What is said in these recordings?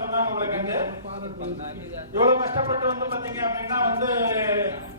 சொன்னாங்க உங்களுக்கு வந்து இவ்வளவு கஷ்டப்பட்டு வந்து பாத்தீங்க அப்படின்னா வந்து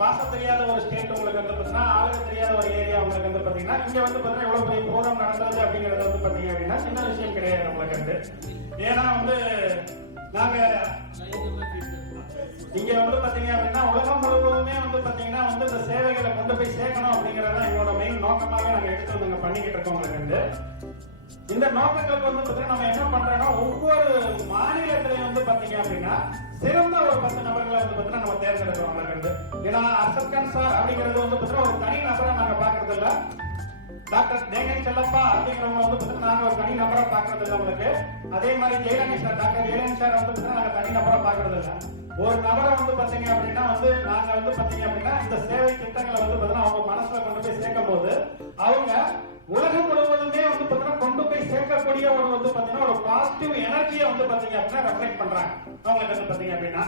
பாச தெரியாத ஒரு ஸ்டேட் உங்களுக்கு வந்து பாத்தீங்கன்னா ஆளுக தெரியாத ஒரு ஏரியா உங்களுக்கு வந்து பாத்தீங்கன்னா இங்க வந்து பாத்தீங்கன்னா இவ்வளவு பெரிய ப்ரோக்ராம் நடந்தது அப்படிங்கறது வந்து பாத்தீங்க அப்படின்னா சின்ன விஷயம் கிடையாது உங்களுக்கு வந்து. ஏன்னா வந்து நாங்க இங்க வந்து பாத்தீங்க அப்படின்னா உலகம் முழுவதுமே வந்து பாத்தீங்கன்னா வந்து இந்த சேவைகளை கொண்டு போய் சேர்க்கணும் அப்படிங்கறத எங்களோட மெயின் நோக்கமாவே நாங்க எடுத்து நாங்க பண்ணிக்கிட்டு இருக்கோம் உங்களுக்கு. இந்த நோக்கங்களுக்கு வந்து பாத்தீங்கன்னா நம்ம என்ன பண்றோம்னா ஒவ்வொரு மாநிலத்திலையும் வந்து பாத்தீங்க அப்படின்னா சிறந்த ஒரு 10 நபர்களை வந்து பாத்தீங்கன்னா நம்ம தேர்ந்தெடுக்கிறோம் உங்களுக்கு. ஏன்னா அசப்கன் சார் அப்படிங்கிறது வந்து பாத்தீங்கன்னா ஒரு தனி நபரை நாங்க பாக்குறது இல்ல. டாக்டர் தேகன் செல்லப்பா அப்படிங்கிறவங்க வந்து பாத்தீங்கன்னா நாங்க ஒரு தனி நபரை பாக்குறது இல்ல உங்களுக்கு. அதே மாதிரி Jayalalithaa sir doctor Jayalalithaa sir வந்து பாத்தீங்கன்னா நாங்க தனி நபரை பாக்குறது இல்ல. ஒரு நபரை வந்து பாத்தீங்க அப்படின்னா வந்து நாங்க வந்து பாத்தீங்க அப்படின்னா இந்த சேவை திட்டங்களை வந்து பாத்தீங்கன்னா அவங்க மனசுல கொண்டு போய் சேர்க்கும் போது அவங்க உலகம் முழுவதுமே வந்து பாத்தீங்கன்னா கொண்டு போய் சேர்க்கக்கூடிய ஒரு வந்து பாத்தீங்கன்னா ஒரு பாசிட்டிவ் எனர்ஜியை வந்து பாத்தீங்க அப்படின்னா ரெஃப்ளெக்ட் பண்றாங்க. அவங்களுக்கு வந்து பாத்தீங்க அப்படின்னா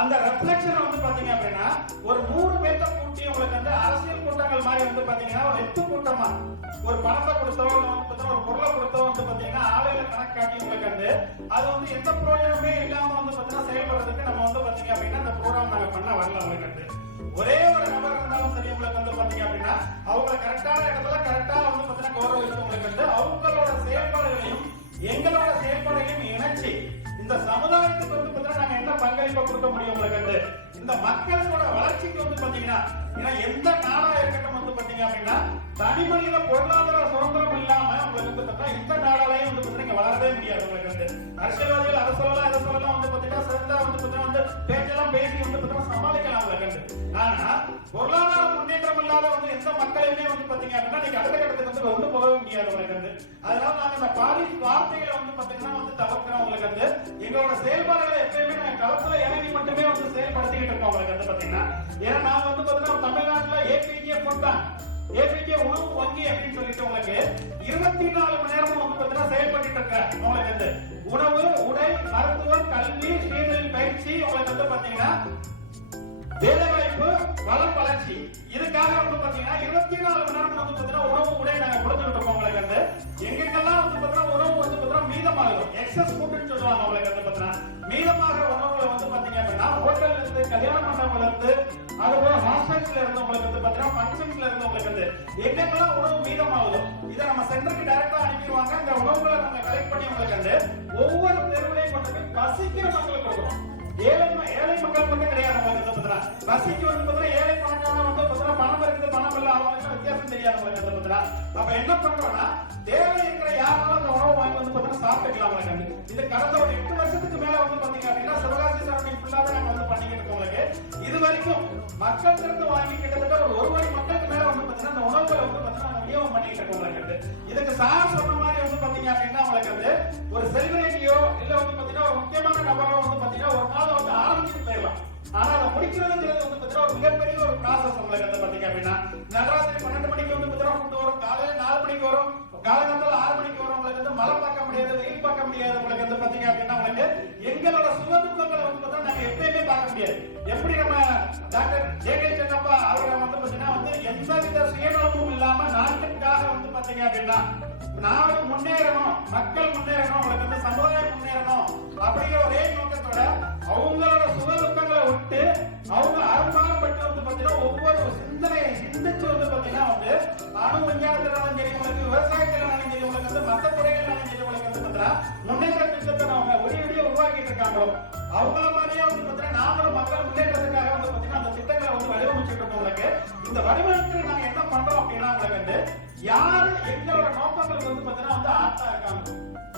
அந்த ரெஃப்ளெக்ஷன் வந்து பாத்தீங்க அப்படின்னா ஒரு 100 பேர்த்த கூட்டி உங்களுக்கு வந்து அரசியல் கூட்டங்கள் மாதிரி வந்து பாத்தீங்கன்னா ஒரு 8 கூட்டமா ஒரு பணத்தை கொடுத்தோ ஒரு பொருளை கொடுத்தோ வந்து பாத்தீங்கன்னா ஆளுகளை கணக்கு காட்டி உங்களுக்கு வந்து அது வந்து எந்த ப்ரோஜனமே இல்லாம வந்து பாத்தீங்கன்னா செயல்படுறதுக்கு நம்ம வந்து பாத்தீங்க அப்படின்னா அந்த ப்ரோக்ராம் நாங்க பண்ண வரல உங்களுக்கு. ஒரே ஒரு நபர் இருந்தாலும் சரி உங்களுக்கு வந்து பாத்தீங்க அப்படின்னா அவங்க கரெக்டான இடத்துல கரெக்டா வந்து பாத்தீங்கன்னா கௌரவிச்சு உங்களுக்கு வந்து அவங்களோட செயல்பாடுகளையும் எங்களோட செயல்பாடுகளையும் இணைச்சு இந்த சமுதாயத்துக்கு வந்து பாத்தீங்கன்னா நாங்க என்ன பங்களிப்பை கொடுக்க முடியும் உங்களுக்கு வந்து இந்த மக்களோட வளர்ச்சிக்கு வந்து பாத்தீங்கன்னா ஏன்னா எந்த நாடா இருக்கட்டும் வந்து பாத்தீங்க அப்படின்னா தனி மனித பொருளாதார சுதந்திரம் இல்லாம உங்களுக்கு வந்து பாத்தீங்கன்னா இந்த நாடாலையும் வந்து பாத்தீங்கன்னா வளரவே முடியாது உங்களுக்கு வந்து. அரசியல்வாதிகள் அதை சொல்லலாம் இதை சொல்லலாம் வந்து பாத்தீங்கன்னா சிறந்தா வந்து பாத்தீங்கன்னா வந்து பேச்செல்லாம் பேசி வந்து பாத்தீங்கன்னா சமாளிக்கலாம் உங்களுக்கு. ஆனா பொருளாதார முன்னேற்றம் இல்லாத வந்து எந்த மக்களையுமே வந்து பாத்தீங்க அப்படின்னா நீங்க அடுத்த கட்டத்துக்கு வந்து கொண்டு போகவே முடியாது உங்களுக்கு வந்து. அதனால நாங்க இந்த பாதி வார்த்தைகளை வந்து பாத்தீங்கன்னா வந்து தவிர்க்கிறோம் உங்களுக்கு வந்து. எங்களோட செயல்பாடுகளை எப்பயுமே நாங்க களத்துல இறங்கி மட்டுமே வந்து செயல்படுத்திக்கிட்டு இருக்கோம் உங்களுக்கு வந்து பாத்தீங்கன்னா. ஏன்னா நாங்க வந்து பாத்தீங்கன்னா தமிழ்நாட்டுல ஏபிஜே ஃபுட்பேங்க் ஏபிஜே உணவு வங்கி அப்படின்னு சொல்லிட்டு உங்களுக்கு 24 மணி நேரமும் வந்து பாத்தீங்கன்னா செயல்பட்டு இருக்க உங்களுக்கு வந்து உணவு உடை மருத்துவம் கல்வி ஸ்ரீதொழில் பயிற்சி உங்களுக்கு வந்து பாத்தீங்கன்னா வேலைவாய்ப்பு வளம் வளர்ச்சி இதுக்காக வந்து பாத்தீங்கன்னா 24 மணி நேரம் வந்து பாத்தீங்கன்னா உணவு உடை நாங்க கொடுத்துட்டு இருக்கோம் உங்களுக்கு வந்து. எங்கெங்கெல்லாம் வந்து பாத்தீங்கன்னா உணவு வந்து பாத்தீங்கன்னா மீதமாகும் எக்ஸஸ் ஃபுட்னு சொல்லுவாங்க உங்களுக்கு வந்து பாத்தீங்கன்னா மீதமாக உணவுகளை வந்து பாத்தீங்க அப்படின்னா ஹோட்டல்ல இருந்து கல்யாண மண்டபங்கள்ல இருந்து அதுபோல ஹாஸ்டல்ஸ்ல இருந்து உங்களுக்கு வந்து பாத்தீங்கன்னா ஃபங்க்ஷன்ஸ்ல இருந்து உங்களுக்கு வந்து எங்கெங்கெல்லாம் உணவு மீதமாகுதோ இதை நம்ம சென்டருக்கு டைரக்டா அனுப்பிடுவாங்க. இந்த உணவுகளை நம்ம கலெக்ட் பண்ணி உங்களுக்கு வந்து ஒவ்வொரு தெருவிலையும் கொண்டு போய் பசிக்கிற மக்களுக்கு கொடுக்குறோம். ஏழை மக்கள் மட்டும் கிடையாது உங்களுக்கு வந்து பசிக்கு வந்து பாத்தீங்கன்னா ஏழை பணக்காரங்க வந்து பாத்தீங்கன்னா பணம் இருக்குது பணம் இல்ல அவங்களுக்கு வித்தியாசம் தெரியாது உங்களுக்கு வந்து பாத்தீங்கன்னா. அப்ப என்ன பண்றோம்னா தேவை இருக்கிற யாராலும் அந்த உணவு வாங்கி வந்து பாத்தீங்கன்னா சாப்பிட்டுக்கலாம் உங்களுக்கு. இது கடந்த ஒரு 8 வருஷத்துக்கு மேல வந்து பாத்தீங்க அப்படின்னா சிவகாசி சரௌண்டிங் ஃபுல்லாவே நாங்க வந்து பண்ணிக்கிட்டு இருக்கோம் உங்களுக்கு. இது வரைக்கும் மக்கள் இருந்து வாங்கி கிட்டத்தட்ட ஒரு 1 கோடி மக்களுக்கு மேல வந்து பாத்தீங்கன்னா அந்த உணவுகளை வந்து பாத்தீங்கன்னா விநியோகம் பண்ணிக்கிட்டு இருக்கோம் உங்களுக்கு. இதுக்கு சார் சொன்ன மாதிரி வந்து பாத்தீங்க அப்படின்னா உங்களுக்கு வந்து ஒரு செலிபிரிட்டியோ இல்ல வந்து பாத்தீங்கன்னா ஒரு முக்கியமான நபரோ வந்து பாத்தீங்கன்னா ஒரு நாள் வந்து ஆரம்பிச்சுட்டு போயிடலாம். ஆனா அதை முடிக்கிறதுங்கிறது வந்து பாத்தீங்கன்னா ஒரு மிகப்பெரிய ஒரு ப்ராசஸ் உங்களுக்கு வந்து பாத்தீங்க அப்படின்னா நகராத்திரி 12 மணிக்கு வந்து பாத்தீங்கன்னா ஃபுட் வரும், காலையில 4 மணிக்கு வரும், காலகாலத்துல 6 மணிக்கு வரும். உங்களுக்கு வந்து மழை பார்க்க முடியாது, வெயில் பார்க்க முடியாது. உங்களுக்கு வந்து பாத்தீங்க அப்படின்னா உங்களுக்கு எங்களோட சுகதுக்கங்களை வந்து பார்த்தா நாங்க எப்பயுமே பார்க்க முடியாது. எப்படி நம்ம டாக்டர் ஜேகே சென்னப்பா அவரை வந்து பாத்தீங்கன்னா வந்து எந்தவித சுயநலமும் இல்லாம நாட்டுக்காக வந்து பாத்தீங்க அப்படின்னா நாடு முன்னேறணும், மக்கள் முன்னேறணும், உங்களுக்கு வந்து சமுதாயம் முன்னேறணும் அப்படிங்கிற ஒரே நோக்கத்தோட அவங்களோட சுகதுக்கங்களை விட்டு அவங்க அரும்பாடுபட்டு வந்து பாத்தீங்கன்னா ஒவ்வொரு சிந்தனையை சிந்திச்சு வந்து பாத்தீங்கன்னா வந்து அணு விஞ்ஞானத்தினாலும் சரி உங்களுக்கு விவசாயத்தினாலும் சரி உங்களுக்கு வந்து மத்த துறைகள்னாலும் சரி உங்களுக்கு வந்து பாத்தீங்கன்னா முன்னேற்ற திட்டத்தை அவங்க ஒடியொடிய உருவாக்கிட்டு இருக்காங்களோ அவங்கள மாதிரியே வந்து பாத்தீங்கன்னா நாமளும் மக்கள் முன்னேற்றத்துக்காக வந்து பாத்தீங்கன்னா அந்த திட்டங்களை வந்து வடிவமைச்சுட்டு இருக்கோம் உங்களுக்கு. இந்த வடிவமைப்புக்கு நாங்க என்ன பண்றோம் அப்படின்னா உங்களுக்கு வந்து யாரு எங்களோட நோக்கங்களுக்கு வந்து பாத்தீங்கன்னா வந்து ஆர்ட்டா இருக்காங்க.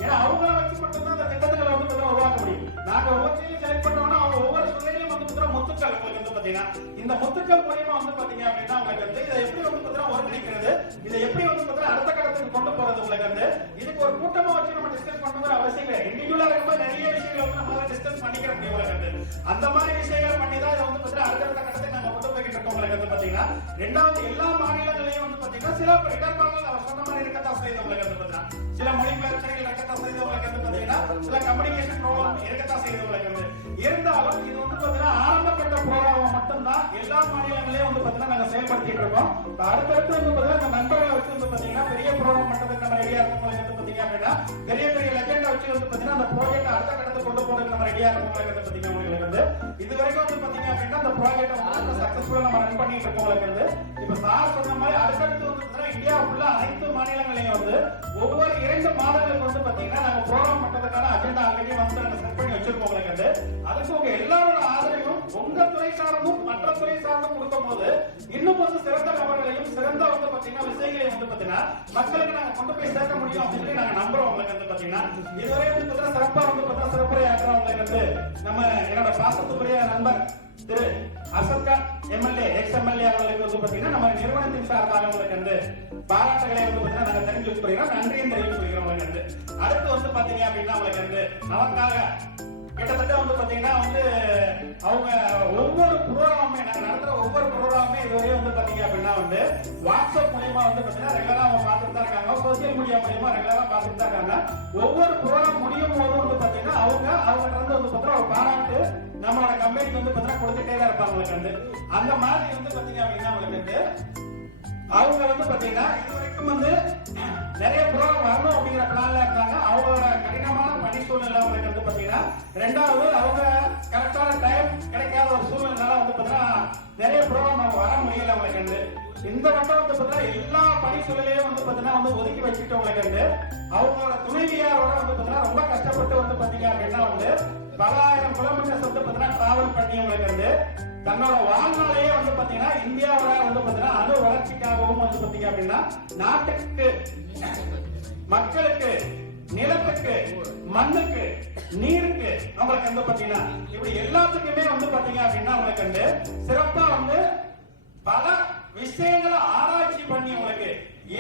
ஏன்னா அவங்கள வச்சு மட்டும்தான் அந்த திட்டங்களை வந்து பாத்தீங்கன்னா உருவாக்க முடியும். நாங்க ஒவ்வொருத்தையும் செலக்ட் பண்ணோம்னா அவங்க ஒவ்வொரு சூழ்நிலையும் வந்து பாத்தீங்கன்னா முத்துக்கள் உங்களுக்கு வந்து பாத்தீங்கன்னா இந்த முத்துக்கள் மூலியமா வந்து பாத்தீங்க அப்படின்னா உங்களுக்கு வந்து இதை எப்படி வந்து பாத்தீங்கன்னா ஒருங்கிணைக்கிறது, இதை எப்படி வந்து பாத்தீங்கன்னா அடுத்த கட்டத்துக்கு கொண்டு போறது உங்களுக்கு வந்து இதுக்கு ஒரு கூட்டமா வச்சு நம்ம டிஸ்கஸ் பண்ணணுங்கிற அவசியம் இல்லை. இண்டிவிஜுவலா இருக்கும்போது நிறைய விஷயங்களை வந்து நம்மளால டிஸ்கஸ் பண்ணிக்கிற முடியும் உங்களுக்கு வந்து அந்த மாதிரி விஷயங்களை பண்ணி தான் இதை வந்து பாத்தீங்கன்னா அடுத்த கட்டத்துக்கு நம்ம கொண்டு போய்கிட்டு இருக்கோம் உங்களுக்கு வந்து பாத்தீங்கன்னா. ரெண்டாவது எல்லா மாநிலங்களையும் வந்து பாத்தீங்கன்னா சில இடர்பாடுகள் அவர் சொன்ன மாதிரி இருக்கத்தான் செய்யுது உங்களுக்கு வந்து பாத்தீங்கன்னா சில மொழி பிரச்சனைகள் இருக்கத்தான் செய்யுது உங்களுக்கு வந்து பாத்தீங்கன்னா சில கம்யூனிகேஷன் ப்ராப்ளம் இருக்கத்தான் செய்யுது உங்களுக்கு வந்து. இருந்தாலும் இது வந்து பாத்தீங்கன்னா ஆரம்ப கட்ட ப்ரோக்ராம் மட்டும்தான் எல்லா மாநிலங்களையும் வந்து பாத்தீங்கன்னா நாங்க செயல்படுத்திட்டு இருக்கோம். அடுத்தடுத்து வந்து பாத்தீங்கன்னா இந்த நண்பர்களை வச்சு வந்து பாத்தீங்கன்னா பெரிய ப்ரோக்ராம் மட்டத்துக்கு நம்ம ரெடியா இருக்கும் வந்து பாத்தீங்க அப்படின்னா பெரிய பெரிய லெஜெண்டா வச்சு வந்து பாத்தீங்கன்னா அந்த ப்ராஜெக்ட் அடுத்த கட்டத்துக்கு கொண்டு போறது ரெடியா இருக்கவங்களுக்கு வந்து பாத்தீங்கன்னா உங்களுக்கு வந்து இது வரைக்கும் வந்து பாத்தீங்க அப்படின்னா அந்த ப்ராஜெக்ட் வந்து சக்சஸ்ஃபுல்லா நம்ம ரன் பண்ணிட்டு இருக்கவங்களுக்கு வந்து இப்ப சார் சொன்ன மாதிரி அடுத்தடுத்து வந்து இந்தியா ஃபுல்லா அனைத்து மாநிலங்களையும் வந்து ஒவ்வொரு 2 மாதங்களுக்கு வந்து பாத்தீங்கன்னா நாங்க ப்ரோக்ராம் பண்றதுக்கான அஜெண்டா ஆல்ரெடி வந்து நாங்க செட் பண்ணி வச்சிருக்கோம் உங்களுக்கு வந்து அதுக்கு உங்க எல்லாரோட ஆதரவும் உங்க துறை சார்ந்தும் மற்ற துறை சார்ந்தும் கொடுக்கும் போது இன்னும் வந்து சிறந்த நபர்களையும் சிறந்த வந்து பாத்தீங்கன்னா விஷயங்களையும் வந்து பாத்தீங்கன்னா மக்களுக்கு நாங்க கொண்டு போய் சேர்க்க முடியும் அப்படின்னு சொல்லி நாங்க நம்புறோம் உங்களுக்கு வந்து பாத்தீங்கன்னா இதுவரை வந்து பாத்தீங்கன்னா சிறப்பா வந்து பாத்தீங்கன்னா சிறப்புரையாற்றுறவங்களுக்கு வந்து நம்ம என்னோட பாசத்துக்குரிய நண்பர் திரு அசத்கான் எம்எல்ஏ எக்ஸ் எம்எல்ஏ அவர்களுக்கு வந்து பாத்தீங்கன்னா நம்ம நிறுவனத்தின் சார்பாக உங்களுக்கு வந்து பாராட்டுகளை வந்து பாத்தீங்கன்னா நாங்க தெரிஞ்சு வச்சுக்கிறோம் நன்றியும் தெரிவித்து கொள்கிறோம் உங்களுக்கு வந்து அடுத்து வந்து பாத்தீங்க அப்படின்னா உங்களுக்கு வந்து நமக்காக கிட்டத்தட்ட வந்து பாத்தீங்கன்னா வந்து அவங்க ஒவ்வொரு ப்ரோக்ராமுமே நாங்க நடத்துற ஒவ்வொரு ப்ரோக்ராமுமே இதுவரையும் வந்து பாத்தீங்க அப்படின்னா வந்து வாட்ஸ்அப் மூலமா வந்து பாத்தீங்கன்னா ரெகுலரா அவங்க பார்த்துட்டு தான் இருக்காங்க சோசியல் மீடியா மூலமா ரெகுலரா பார்த்துட்டு தான் இருக்காங்க ஒவ்வொரு ப்ரோக்ராம் முடியும் போது வந்து பாத்தீங்கன்னா அவங்க வந்து பாத்தீங்கன்னா ஒரு பாராட்டு நம்மளோட கம்பெனிக்கு வந்து பாத்தீங்கன்னா கொடுத்துட்டே தான் இருப்பாங்க உங்களுக்கு வந்து அந்த மாதிரி வந்து பாத்தீங்க அப்படின்னா உங்களுக்கு அவங்க வந்து பாத்தீங்கன்னா இது வரைக்கும் வந்து நிறைய ப்ரோக்ராம் வரணும் அப்படிங்கிற பிளான்ல இருந்தாங்க அவங்களோட கடினமான பணி சூழ்நிலை அவங்களுக்கு வந்து பாத்தீங்கன்னா ரெண்டாவது அவங்க கரெக்டான டைம் கிடைக்காத ஒரு சூழ்நிலைனால வந்து பாத்தீங்கன்னா நிறைய ப்ரோக்ராம் அவங்க வர முடியல அவங்களுக்கு வந்து இந்த வட்டம் வந்து பாத்தீங்கன்னா எல்லா பணி சூழலையும் வந்து பாத்தீங்கன்னா வந்து ஒதுக்கி வச்சுட்டு உங்களுக்கு வந்து அவங்களோட துணைவியாரோட வந்து பாத்தீங்கன்னா ரொம்ப கஷ்டப்பட்டு வந்து பாத்தீங்க அப்படின்னா வந்து பல ஆயிரம் கிலோமீட்டர்ஸ் வந்து பாத்தீங்கன்னா டிராவல் பண்ணி உங்களுக்கு வந்து தன்னோட வாழ்நாளையே வந்து பாத்தீங்கன்னா இந்தியாவோட வந்து பாத்தீங்கன்னா அணு வளர்ச்சிக்காகவும் வந்து பாத்தீங்க அப்படின்னா நாட்டுக்கு மக்களுக்கு நிலத்துக்கு மண்ணுக்கு நீருக்கு அவங்களுக்கு வந்து பாத்தீங்கன்னா இப்படி எல்லாத்துக்குமே வந்து பாத்தீங்க அப்படின்னா உங்களுக்கு வந்து சிறப்பா வந்து பல விஷயங்களை ஆராய்ச்சி பண்ணி உங்களுக்கு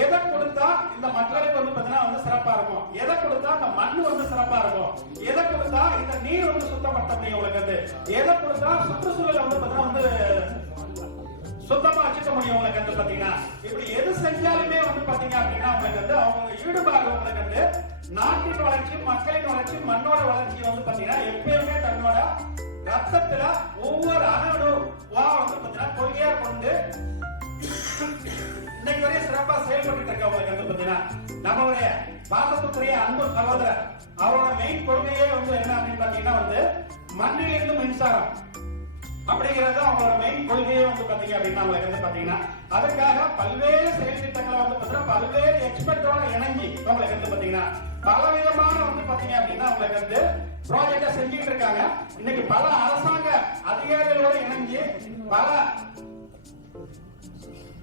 எதை கொடுத்தா இந்த மக்களுக்கு வந்து பாத்தீங்கன்னா வந்து சிறப்பா இருக்கும் எதை கொடுத்தா இந்த மண் வந்து சிறப்பா இருக்கும் எதை கொடுத்தா இந்த நீர் வந்து சுத்தப்படுத்த முடியும் உங்களுக்கு வந்து எதை கொடுத்தா சுற்றுச்சூழல் வந்து பாத்தீங்கன்னா வந்து சுத்தமா வச்சுக்க முடியும் உங்களுக்கு வந்து பாத்தீங்கன்னா இப்படி எது செஞ்சாலுமே வந்து பாத்தீங்க அப்படின்னா உங்களுக்கு வந்து அவங்க ஈடுபாடு உங்களுக்கு வந்து நாட்டின் வளர்ச்சி மக்களின் வளர்ச்சி மண்ணோட வளர்ச்சி வந்து பாத்தீங்கன்னா எப்பயுமே தன்னோட ரத்தத்துல ஒவ்வொரு அணுவா வந்து பாத்தீங்கன்னா கொள்கையா கொண்டு இன்னைக்கு வரையும் சிறப்பா செயல்பட்டு இருக்க உங்களுக்கு வந்து பாத்தீங்கன்னா நம்மளுடைய பாசத்துக்குரிய அன்பு சகோதரர் அவரோட மெயின் கொள்கையே வந்து என்ன அப்படின்னு பாத்தீங்கன்னா வந்து மண்ணிலிருந்து மின்சாரம் அப்படிங்கிறது அவங்களோட மெயின் கொள்கையே வந்து பாத்தீங்க அப்படின்னா உங்களுக்கு வந்து பாத்தீங்கன்னா அதுக்காக பல்வேறு செயல் திட்டங்களை வந்து பாத்தீங்கன்னா பல்வேறு எக்ஸ்பர்ட்டோட இணைஞ்சி உங்களுக்கு வந்து பாத்தீங்கன்னா பல விதமான வந்து பாத்தீங்க அப்படின்னா உங்களுக்கு வந்து ப்ராஜெக்ட செஞ்சுட்டு இருக்காங்க இன்னைக்கு பல அரசாங்க அதிகாரிகளோட இணைஞ்சு பல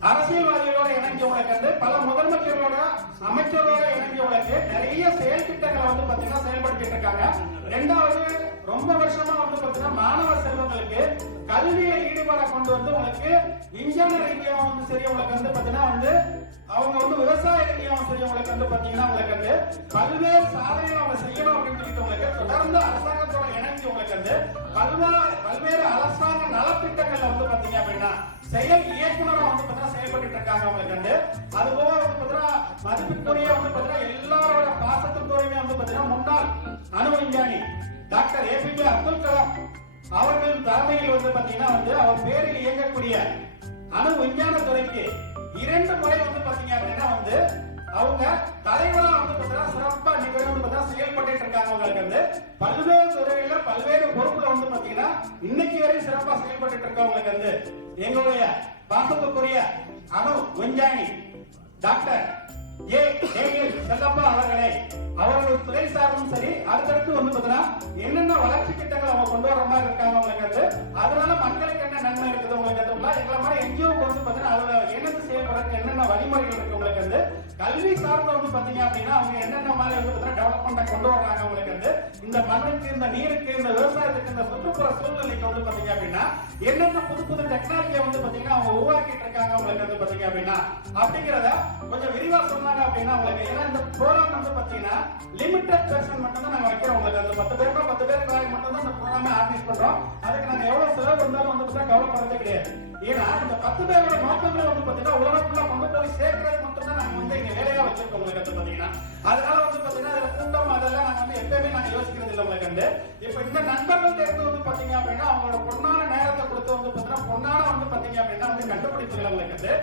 அரசியல்வாதிகளோட இணைஞ்சவங்களுக்கு வந்து பல முதலமைச்சர்களோட அமைச்சரோட இணைஞ்சவங்களுக்கு நிறைய செயல் திட்டங்களை வந்து பாத்தீங்கன்னா செயல்படுத்திட்டு இருக்காங்க ரெண்டாவது ரொம்ப வருஷமா வந்து பாத்தீங்கன்னா மாணவ செல்வங்களுக்கு கல்வியில ஈடுபாட கொண்டு வந்து உங்களுக்கு இன்ஜினியர் ரீதியாவும் வந்து சரி உங்களுக்கு வந்து பாத்தீங்கன்னா வந்து அவங்க வந்து விவசாய ரீதியாவும் சரி உங்களுக்கு வந்து பாத்தீங்கன்னா உங்களுக்கு வந்து பல்வேறு சாதனைகளை அவங்க செய்யணும் அப்படின்னு சொல்லிட்டு உங்களுக்கு தொடர்ந்து அரசாங்கத்தோட இணைஞ்சு உங்களுக்கு வந்து பல்வேறு அரசாங்க நலத்திட்டங்கள்ல வந்து பாத்தீங்க அப்படின்னா செயல் இயக்குனரா வந்து பாத்தீங்கன்னா செயல்பட்டு இருக்காங்க உங்களுக்கு வந்து அது போக வந்து பாத்தீங்கன்னா மதிப்புக்குரிய வந்து பாத்தீங்கன்னா எல்லாரோட பாசத்துக்குரியமே வந்து பாத்தீங்கன்னா முன்னாள் அணு விஞ்ஞானி டாக்டர் ஏபிஜே அப்துல் கலாம் அவர்களின் தலைமையில் வந்து பாத்தீங்கன்னா வந்து அவர் பேரில் இயங்கக்கூடிய அணு விஞ்ஞான துறைக்கு 2 முறை வந்து பாத்தீங்க அப்படின்னா வந்து அவங்க தலைவரா வந்து பாத்தீங்கன்னா சிறப்பா இன்னைக்கு வந்து பாத்தீங்கன்னா செயல்பட்டு இருக்காங்க உங்களுக்கு வந்து பல்வேறு துறையில பல்வேறு பொறுப்புல வந்து பாத்தீங்கன்னா இன்னைக்கு வரையும் சிறப்பா செயல்பட்டு இருக்கவங்களுக்கு வந்து எங்களுடைய பாசத்துக்குரிய அணு விஞ்ஞானி டாக்டர் செல்லப்பா அவர்களை அவர்கள் துறை சார்ந்தும் சரி அடுத்தடுத்து வந்து பாத்தீங்கன்னா என்னென்ன வளர்ச்சி திட்டங்கள் அவங்க கொண்டு வர மாதிரி இருக்காங்க உங்களுக்கு வந்து அதனால மக்களுக்கு என்ன நன்மை இருக்குது உங்களுக்கு எங்களை மாதிரி என்ஜிஓ வந்து பாத்தீங்கன்னா அதுல என்னென்ன செயல்படுறதுக்கு என்னென்ன வழிமுறைகள் இருக்கு உங்களுக்கு வந்து கல்வி சார்ந்து வந்து பாத்தீங்க அப்படின்னா அவங்க என்னென்ன மாதிரி வந்து பாத்தீங்கன்னா டெவலப்மெண்ட் கொண்டு வர்றாங்க உங்களுக்கு வந்து இந்த மண்ணுக்கு இந்த நீருக்கு இந்த விவசாயத்துக்கு இந்த சுற்றுப்புற சூழ்நிலைக்கு வந்து பாத்தீங்க அப்படின்னா என்னென்ன புது புது டெக்னாலஜியை வந்து பாத்தீங்கன்னா அவங்க உருவாக்கிட்டு இருக்காங்க உங்களுக்கு வந்து பாத்தீங்க அப்படின்னா அப்படிங்கறத கொஞ்சம் விரிவா சொன்னாங்க அப்படின்னா உங்களுக்கு ஏன்னா இந்த ப்ரோக்ராம் வந்து பாத்தீங்கன்னா லிமிட்டட் பெர்சன் மட்டும் தான் நாங்க வைக்கிறோம் உங்களுக்கு அந்த 10 பேருக்கு மட்டும் தான் இந்த ப்ரோக்ராமே ஆர்கனைஸ் பண்றோம் அதுக்கு நாங்க எவ்வளவு செலவு வந்தாலும் வந்து பாத்தீங்கன்னா கவலைப்படுறதே கிடையாது ஏன்னா இந்த 10 பேரோட நோக்கங்களை வந்து பாத்தீங்கன்னா உலகத்துல கொண்டு போய் சேர்க்கிறது மட்டும் தான் நாங்க வந்து இங்க வேலையா வச்சிருக்கோம் உங்களுக்கு வந்து பாத்தீங்கன்னா அதனால வந்து பாத்தீங்கன்னா அதுல கூட்டம் அதெல்லாம் நாங்க வந்து எப்பயுமே நாங்க யோசிக்கிறது இல்லை உங்களுக்கு வந்து இப்ப இந்த நண்பர்கள் தேர்ந்து வந்து பாத்தீங்க அப்படின்னா அவங்களோட பொன்னான நேரத்தை கொடுத்து வந்து பாத்தீங்கன்னா பொன்னான வந்து பாத்தீங்க அப்படின்னா வந்து கண்டுபிடிப்புகளை உங்களுக்கு வந்து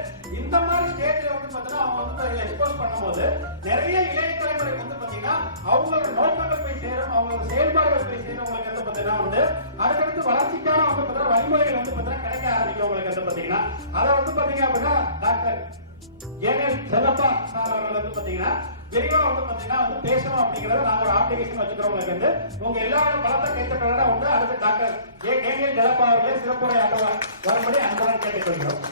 இந்த மாதிரி ஸ்டேஜ்ல வந்து பாத்தீங்கன்னா அவங்க வந்து எக்ஸ்போஸ் பண்ணும்போது நிறைய இளைய தலைமுறை வந்து பாத்தீங்கன்னா அவங்களோட நோக்கங்கள் போய் சேரும் அவங்களோட செயல்பாடுகள் போய் சேரும் உங்களுக்கு வந்து பாத்தீங்கன்னா உங்களுக்கு வந்து பாத்தீங்கன்னா அதை வந்து பாத்தீங்க அப்படின்னா டாக்டர் ஏனல் செல்லப்பா சார் அவர்கள் வந்து பாத்தீங்கன்னா விரிவா வந்து பாத்தீங்கன்னா வந்து பேசணும் அப்படிங்கறத நாங்க ஒரு அப்ளிகேஷன் வச்சுக்கிறோம் உங்களுக்கு வந்து உங்க எல்லாரோட பலத்தை கைத்தட்டோட வந்து அடுத்து டாக்டர் ஏனல் செல்லப்பா அவர்களே சிறப்புரை ஆற்றுவார் வரும்படி அன்புடன் கேட்டுக்கொள்கிறோம்.